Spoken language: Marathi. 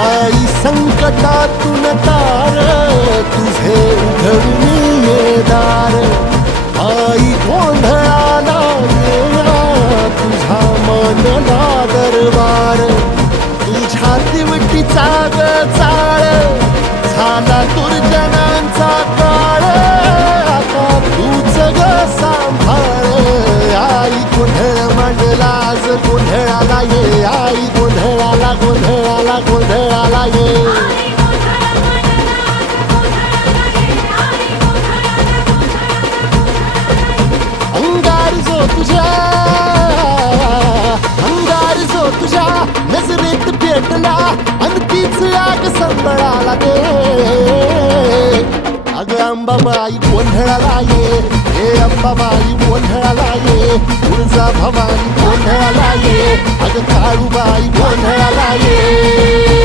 आई संकटातून तार तुझे उघडून ये दार आई गोंधळाला येणा तुझा मनला दरबार तुझ्या दिवटीचा ग चाळ झाला दुर्जनांचा काळ आता तूच ग सांभाळ आई गोंधळ मांडला आज गोंधळाला ये आई गोंधळाला गोंधळाला गोंधळाला ये अंगार जो तुझ्या नजरेत पेटला अन तीच आग संबळाला दे अग अंबाबाई गोंधळाला ये हे अंबाबाई गोंधळाला ये तुळजा भवानी गोंधळाला ये अग काळूबाई गोंधळाला ये